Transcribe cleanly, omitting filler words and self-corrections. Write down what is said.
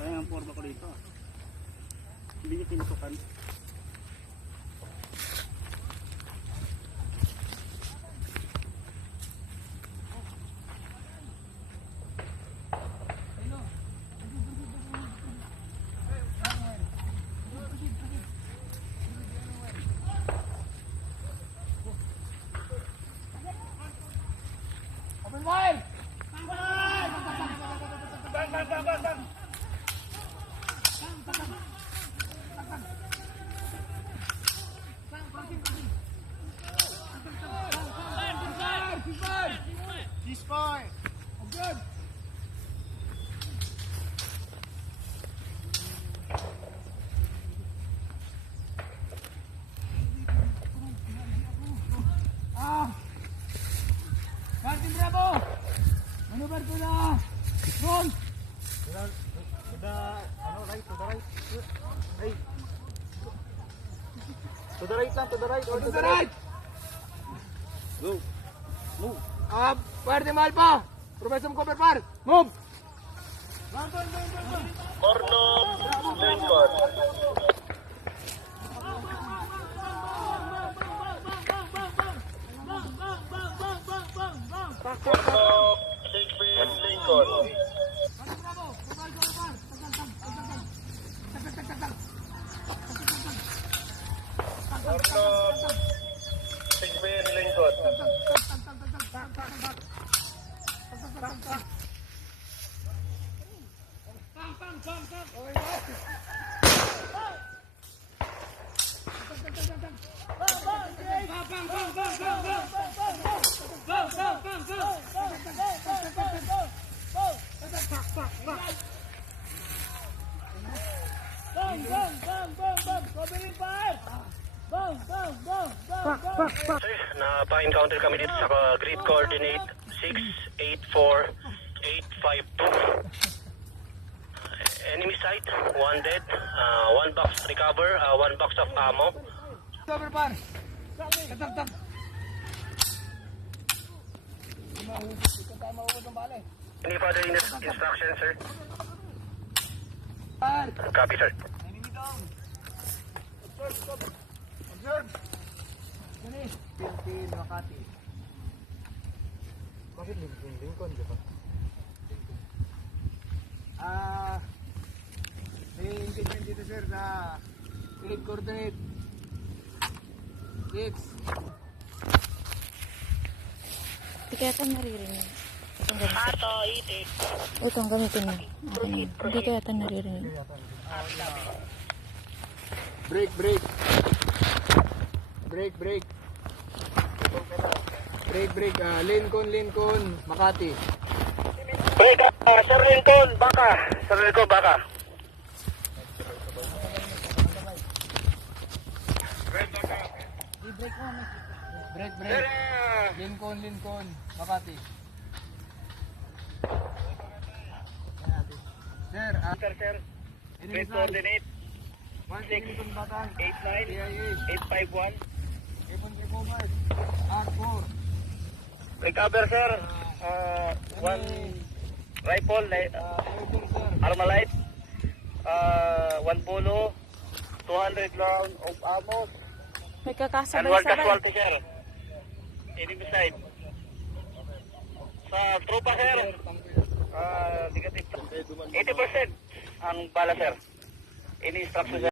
Kaya ang porma ko dito. Hindi niya pinutukan. Open wide! G-Spy! Good! Martin Bravo! Maneuver to the roll! To the right. Hey. To the right lang, to the right. Or To the right! Go. Move. Puwerte Malpa! Provide some cover par! Move! Corno Lincoln. Corno Shakespeare Lincoln. Corno Shakespeare Lincoln. Na-pa-encounter kami dito sa grid coordinate 684852. Enemy site, 1 dead, 1 box recover, 1 box of ammo. Cover par! Tatak-tak! Mauubos ang bala eh. Any further instructions, sir? Par! Copy, sir. Enemy down! Observe! Gani! Pintin, Makati. Bakit Lincoln, di ba? May engagement dito sir sa grid coordinate 6. Hindi kaya ito naririnig. Itong gamitin mo. Okay. Hindi kaya ito naririnig. Break. Break. Lincoln, Makati. Break up, Sir Lincoln, baka. Sir Lincoln, baka. Break. Lincoln, Makati. Sir, Sir. enemy Grid side. coordinate 16 Lincoln Batang. 89 AIA. 851. Ipon recover. R4. Recover, sir. 1 rifle, Ipon sir. Armalite, 1 polo, 200 round of ammo, May and 1 kakasabay-sabay. casualty, sir. Enemy side. Sa tropa, sir, negative 80% ang bala, sir. Any instruction, sir.